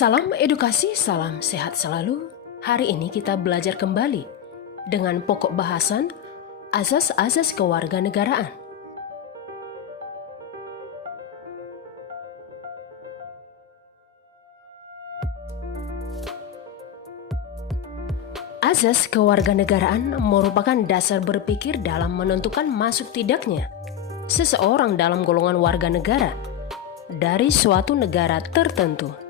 Salam edukasi, salam sehat selalu. Hari ini kita belajar kembali dengan pokok bahasan Azas-azas kewarganegaraan. Azas kewarganegaraan merupakan dasar berpikir dalam menentukan masuk tidaknya seseorang dalam golongan warga negara dari suatu negara tertentu.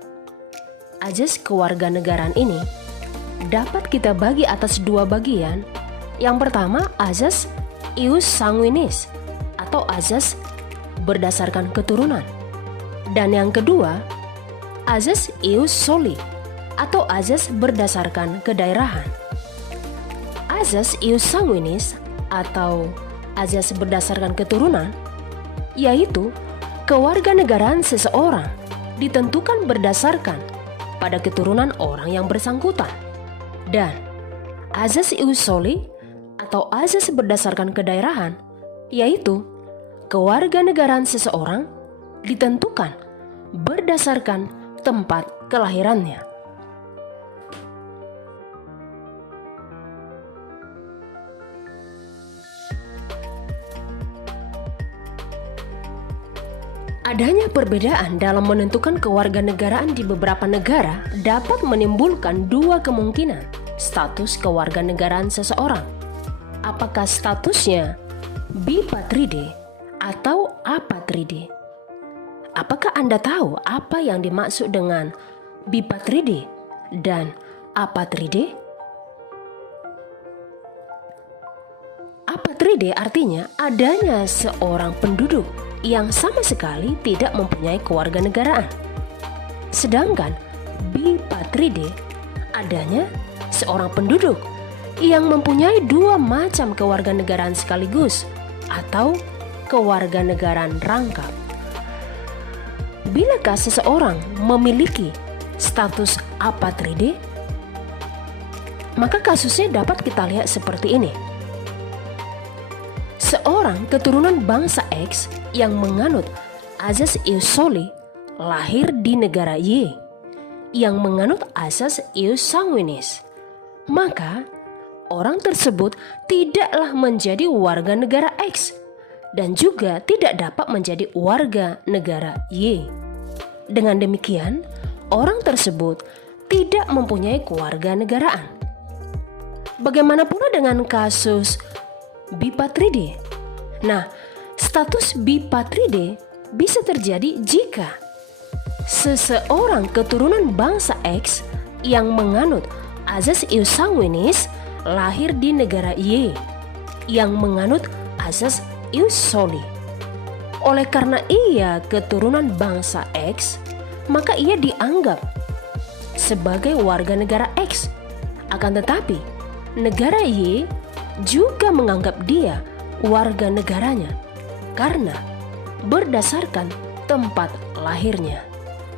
Azas kewarganegaraan ini dapat kita bagi atas dua bagian. Yang pertama, azas ius sanguinis atau azas berdasarkan keturunan. Dan yang kedua, azas ius soli atau azas berdasarkan kedaerahan. Azas ius sanguinis atau azas berdasarkan keturunan yaitu kewarganegaraan seseorang ditentukan berdasarkan pada keturunan orang yang bersangkutan. Dan azas ius soli atau azas berdasarkan kedaerahan yaitu kewarganegaraan seseorang ditentukan berdasarkan tempat kelahirannya. Adanya perbedaan dalam menentukan kewarganegaraan di beberapa negara dapat menimbulkan dua kemungkinan status kewarganegaraan seseorang. Apakah statusnya bipatride atau apatride? Apakah Anda tahu apa yang dimaksud dengan bipatride dan apatride? Apatride artinya adanya seorang penduduk yang sama sekali tidak mempunyai kewarganegaraan. Sedangkan bipatride adanya seorang penduduk yang mempunyai dua macam kewarganegaraan sekaligus atau kewarganegaraan rangkap. Bilakah seseorang memiliki status apatride, maka kasusnya dapat kita lihat seperti ini. Seorang keturunan bangsa X yang menganut azas ius soli lahir di negara Y yang menganut azas ius sanguinis, maka orang tersebut tidaklah menjadi warga negara X dan juga tidak dapat menjadi warga negara Y. Dengan demikian, orang tersebut tidak mempunyai kewarganegaraan. Bagaimana pula dengan kasus bipatride? Nah, status bipatride bisa terjadi jika seseorang keturunan bangsa X yang menganut azas ius sanguinis lahir di negara Y yang menganut azas ius soli. Oleh karena ia keturunan bangsa X, maka ia dianggap sebagai warga negara X. Akan tetapi, negara Y juga menganggap dia warga negaranya karena berdasarkan tempat lahirnya.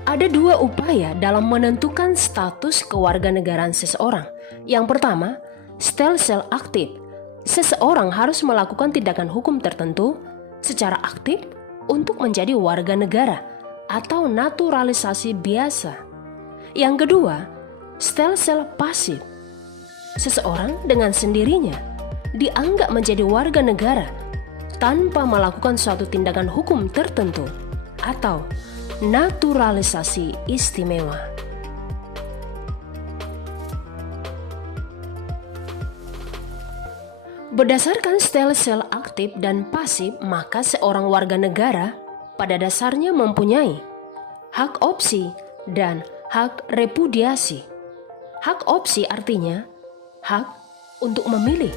Ada dua upaya dalam menentukan status kewarganegaraan seseorang. Yang pertama, stelsel aktif. Seseorang harus melakukan tindakan hukum tertentu secara aktif untuk menjadi warga negara atau naturalisasi biasa. Yang kedua, stelsel pasif. Seseorang dengan sendirinya dianggap menjadi warga negara tanpa melakukan suatu tindakan hukum tertentu atau naturalisasi istimewa. Berdasarkan stelsel aktif dan pasif, maka seorang warga negara pada dasarnya mempunyai hak opsi dan hak repudiasi. Hak opsi artinya hak untuk memilih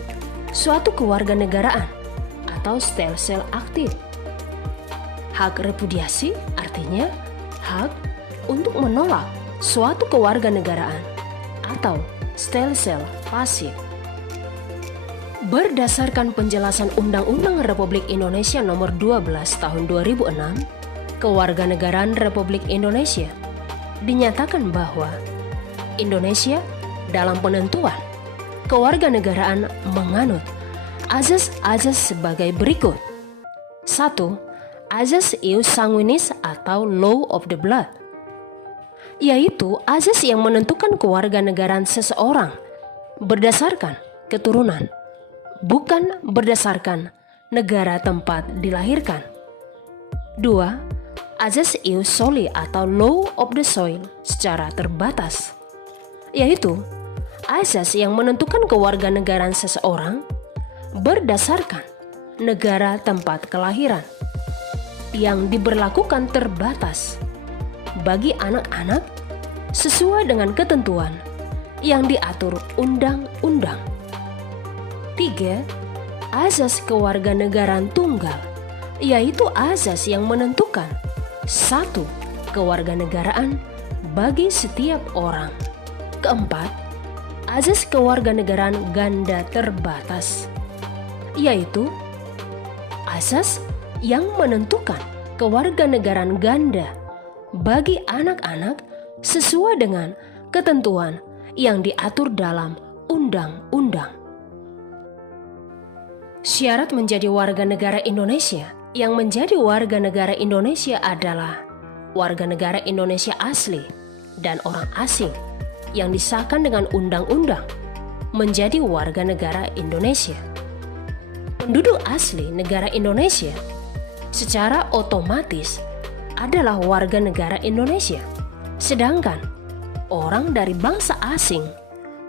suatu kewarganegaraan atau stelsel aktif. Hak repudiasi artinya hak untuk menolak suatu kewarganegaraan atau stelsel pasif. Berdasarkan penjelasan Undang-Undang Republik Indonesia Nomor 12 Tahun 2006, Kewarganegaraan Republik Indonesia dinyatakan bahwa Indonesia dalam penentuan kewarganegaraan menganut azas-azas sebagai berikut. 1. Azas ius sanguinis atau law of the blood. yaitu azas yang menentukan kewarganegaraan seseorang berdasarkan keturunan, bukan berdasarkan negara tempat dilahirkan. 2. Azas ius soli atau law of the soil secara terbatas, yaitu azas yang menentukan kewarganegaraan seseorang berdasarkan negara tempat kelahiran yang diberlakukan terbatas bagi anak-anak sesuai dengan ketentuan yang diatur undang-undang. 3. Azas kewarganegaraan tunggal, yaitu azas yang menentukan satu kewarganegaraan bagi setiap orang. 4. Azas kewarganegaraan ganda terbatas, yaitu azas yang menentukan kewarganegaraan ganda bagi anak-anak sesuai dengan ketentuan yang diatur dalam undang-undang. Syarat menjadi warga negara Indonesia. Yang menjadi warga negara Indonesia adalah warga negara Indonesia asli dan orang asing yang disahkan dengan undang-undang menjadi warga negara Indonesia. Penduduk asli negara Indonesia secara otomatis adalah warga negara Indonesia, sedangkan orang dari bangsa asing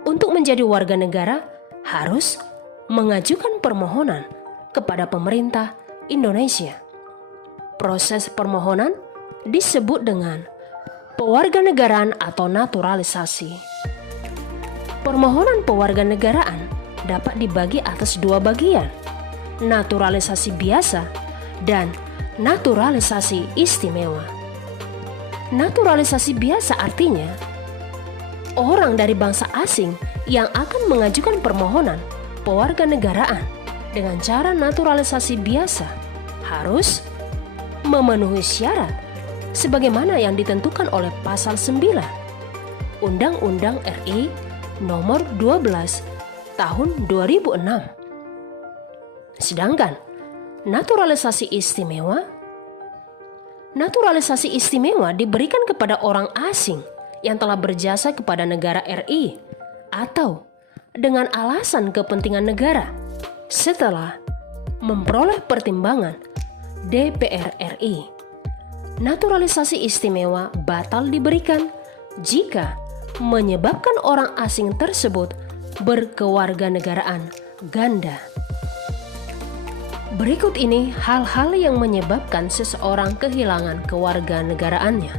untuk menjadi warga negara harus mengajukan permohonan kepada pemerintah Indonesia. Proses permohonan disebut dengan pewarganegaraan atau naturalisasi. Permohonan pewarganegaraan dapat dibagi atas dua bagian, naturalisasi biasa dan naturalisasi istimewa. Naturalisasi biasa artinya orang dari bangsa asing yang akan mengajukan permohonan pewarganegaraan dengan cara naturalisasi biasa harus memenuhi syarat sebagaimana yang ditentukan oleh pasal 9 Undang-Undang RI nomor 12 tahun 2006. Sedangkan naturalisasi istimewa diberikan kepada orang asing yang telah berjasa kepada negara RI atau dengan alasan kepentingan negara setelah memperoleh pertimbangan DPR RI. Naturalisasi istimewa batal diberikan jika menyebabkan orang asing tersebut berkewarganegaraan ganda. Berikut ini hal-hal yang menyebabkan seseorang kehilangan kewarganegaraannya.